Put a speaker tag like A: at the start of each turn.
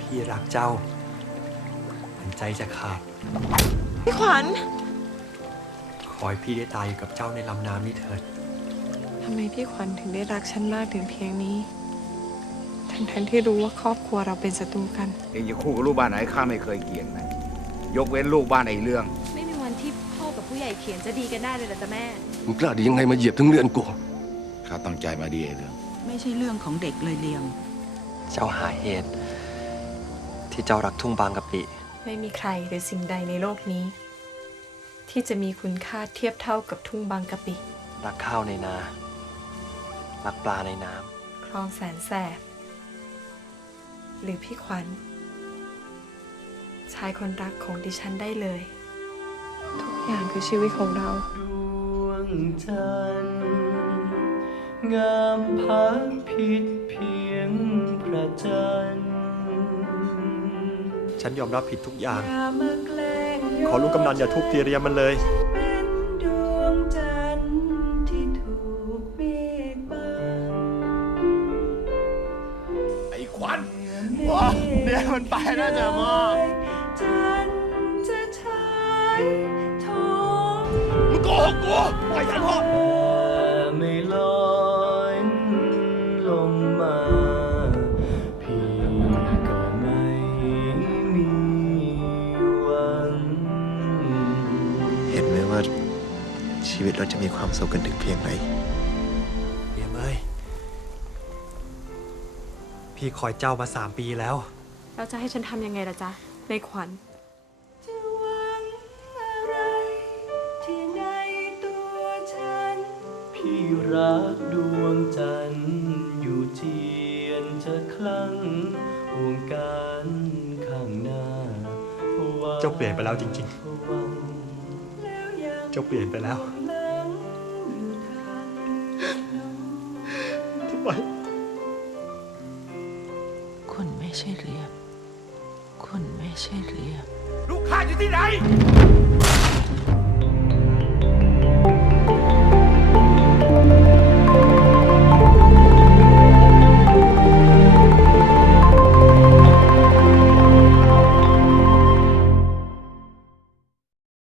A: พี่รักเจ้ามันใจจะขาด
B: พี่ขวัญ
A: ขอให้พี่ได้ตายอยู่กับเจ้าในลำน้ำนี้เถิด
B: ทำไมพี่ขวัญถึงได้รักฉันมากถึงเพียงนี้ทั้งที่รู้ว่าครอบครัวเราเป็นศัตรูกัน
C: เองจะคู่กับลูกบ้านไหนข้าไม่เคยเกี่ยงนะยกเว้นลูกบ้านไอ้เรื่อง
D: ไม่มีวันที่พ่อกับผู้ใหญ่เขียนจะดีกันได้เลยเหรอจ๊ะแม่
E: มึงกล้าดียังไงมาเหยียบถึงเรือนกู
C: ข้าตั้งใจมาดีไอ้เรื่อง
F: ไม่ใช่เรื่องของเด็กเลยเลียง
A: เจ้าหาเหตุที่เจ้ารักทุ่งบางกะปิ
B: ไม่มีใครหรือสิ่งใดในโลกนี้ที่จะมีคุณค่าเทียบเท่ากับทุ่งบางกะปิ
A: รักข้าวในนารักปลาในน้
B: ำคลองแสนแสบหรือพี่ขวัญชายคนรักของดิฉันได้เลยทุกอย่างคือชีวิตของเรา
G: ดวงจันทร์งามพักผิดเพียงพระจันทร์
A: ฉันยอมรับผิดทุกอย่างขอลุงกำนันอย่าทุบตีเรียมมันเลย
G: เป็นดวงจันทร์ที่ถูกเมฆบัง
C: ไอ้ขวัญเนี่ยมันไปแล้วจ้ะพ่อ
G: จันทร์จะฉายท้อง
C: มึงโกหกกูปล่อยฉันพ่อ
G: ไม่ลอยลงมาพี่ก็ไม่มีหวัง
H: เห็นไหมว่าชีวิตเราจะมีความสุขกันถึงเพียงไหน
A: เรียมเอ้ยพี่คอยเจ้ามา3 ปีแล้ว
B: เราจะให้ฉันทำยังไงล่ะจ๊ะในขวัญ
G: จะหวังอะไรที่ในตัวฉันพี่รักดวงจันทร์อยู่เจียนจะคลั่งห่วงการข้างหน้า
A: เจ้าเปลี่ยนไปแล้วจริงๆเจ้าเปลี่ยนไปแล้วทำไม
F: คุณไม่ใช่เรียมคุณไม่ใช่เรียม
C: ลูกข้าอยู่ที่ไหน